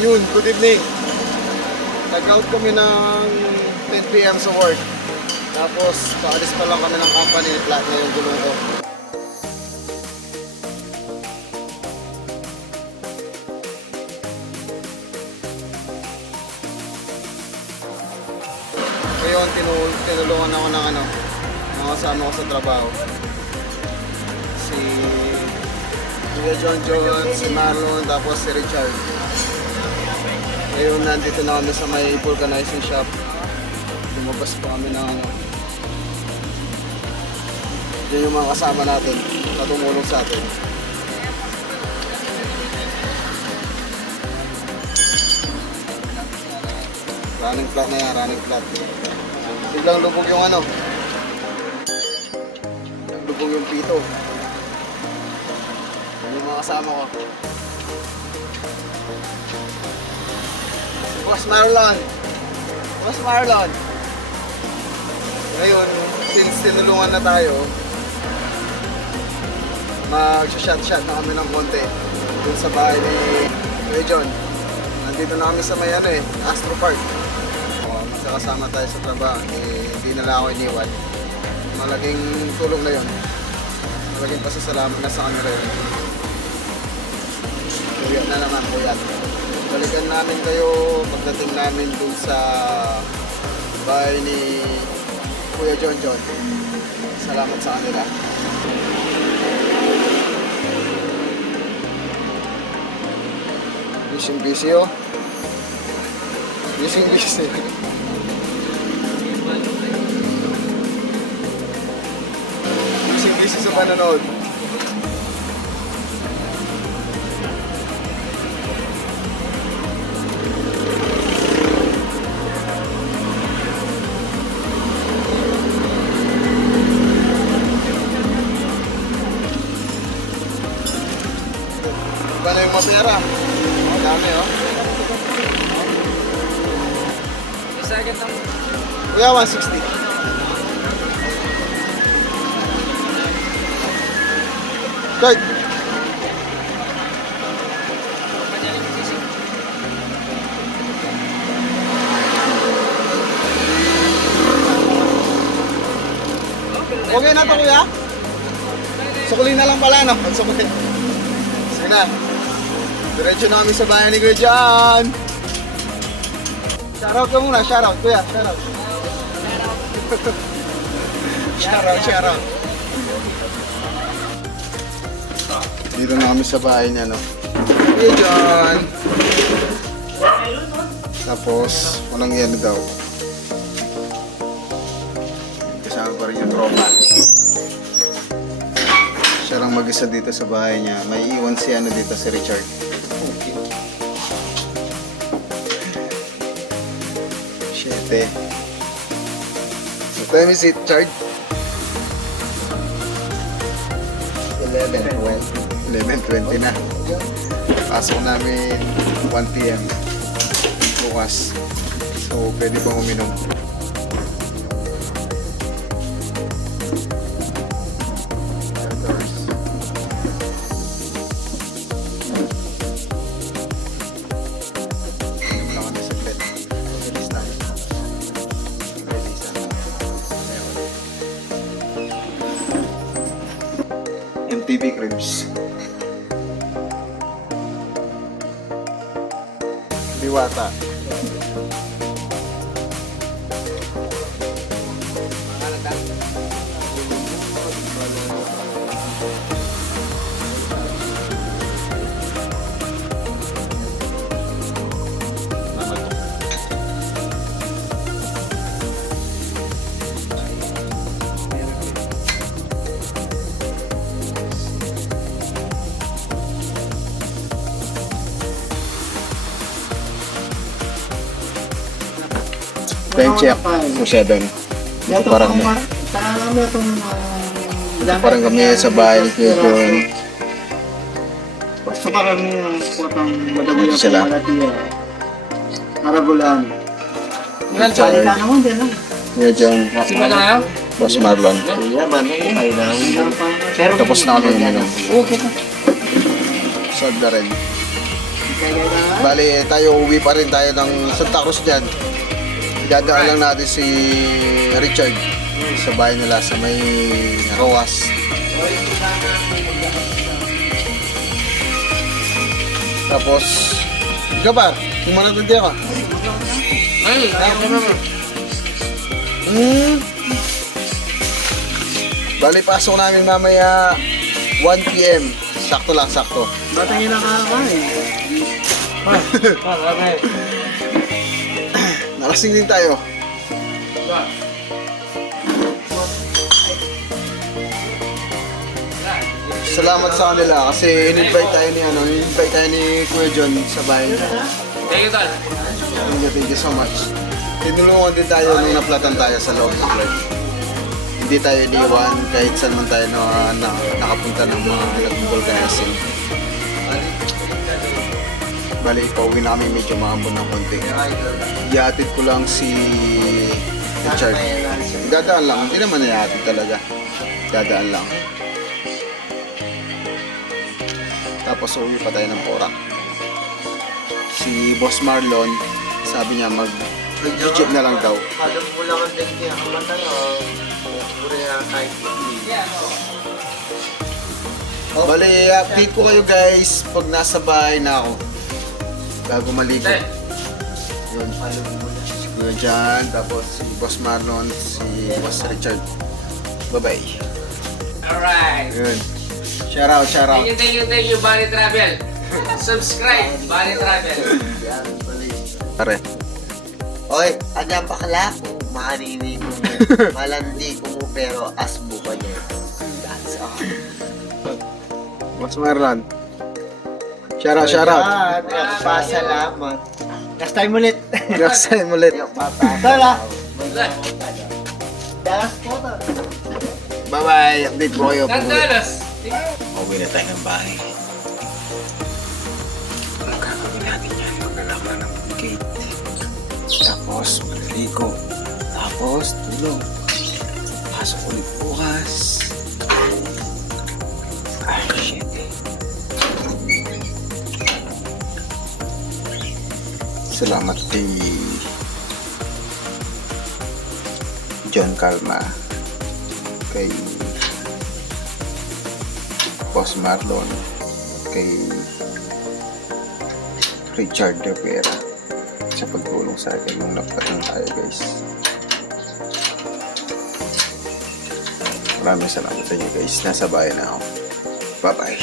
Yun, good evening. Nag-out kami ng 10 PM sa work. Tapos, paalis pa lang kami ng company, flat na yung gulong ko. Ngayon, tinulungan ako ng mga kasama ko sa trabaho. Si Kuya John, si Marlon, tapos si Richard. Ngayon, nandito na kami sa may vulcanizing shop. Lumabas pa kami ng Yan yung mga kasama natin na tumulong sa atin. Running flat na yan, running flat. Biglang lubog yung lubog yung pito. Yung mga kasama ko. Boss Marlon! Boss Marlon! Ngayon, since tinulungan na tayo, mag-shot-shot na kami ng konti dun sa bahay ni Kuya John. Nandito na kami sa may Astro Park. Kasama tayo sa trabaho, hindi na lang ako iniwan. Malaking tulong na yun. Malaking pasasalamat na sa kanila yun. Kuyat na naman, kuyat. Balikan namin kayo pagdating namin dun sa bahay ni Kuya John. Salamat sa kanila. Busy oh. Busy. Busy sa panonood. Iba na yung mapera. Ang dami Kuya, 160. Kurt! Okay na to, kuya? Sukulin na lang pala, no? Sukulin. Sige na. Diretso na kami sa bayan ni Kuya John. Shoutout ka muna, shoutout, kuya, shoutout. Shoutout. Dito na kami sa bahay niya, no? Kuya John. Tapos, walang yan daw. Kasama pa rin yung tropa. Siya lang mag-isa dito sa bahay niya. May iwan si dito, si Richard. Okay. Shit. What time is it, Richard? 11:20 na. Pasok namin 1 PM bukas. So, pwede pang uminom. MTV Cribs. Diwata. Time check po siya doon. Parang kami sa bahay ni Kuya John. Sa parang potang madabuya Ito sila. Marabulan. Richard, Kuya John, Boss Marlon. Tapos na kami uminom. Sad na rin. Bali, tayo uwi pa rin tayo ng Santa Cruz dyan. Dadaan lang natin si Richard sa bahay nila sa may Roas. Tapos, ikaw ba? Kumaratid ka? Ay, Bali, pasok namin mamaya 1 PM. Sakto lang, sakto. bata niya nakakain. Nalasing din tayo. Salamat sa kanila kasi in-invite tayo ni Kuya John sa bahay niya. Thank you, Tal. Thank you so much. Tinulungan din tayo nung naplatan tayo sa loob ng vlog. Hindi tayo iniwan kahit saan man tayo nakapunta ng mga nag-vulcanizing. Bali, pauwi na kami medyo maambon ng konti. Iatid ko lang si Richard. Dadaan lang, hindi naman iatid talaga. Dadaan lang. Tapos uwi pa tayo ng Porac. Si Boss Marlon, sabi niya mag-jeep na lang daw. Bali, update ko kayo guys pag nasa bahay na ako. Bago maligo. Yun, si Kuya Jan, tapos si Boss Marlon, si Boss Richard. Bye-bye. Alright. Yun. Shout out. Thank you, Bali Travel. Subscribe, Bali Travel. Pare. Oy, ada bakla ko, makanini ko mo, malandi ko mo, pero asbo ka niya. That's all. Boss Marlon. Shout out. Pasalamat. Next time ulit. Next time ulit. Tara. Das po to. Bye-bye. Update ko kayo. Tandalas. Uwi na tayo ng bahay. Ang gagawin natin yan, maglalaban ng gate. Tapos, maliligo. Tapos, tulog. Pasok ulit bukas. Ah, shit. Salamat kay John Calma, kay Boss Marlon, kay Richard Rivera sa pagtulong sa akin nung napatang tayo guys. Maraming salamat sa inyo guys. Nasa bahay na ako. Bye bye.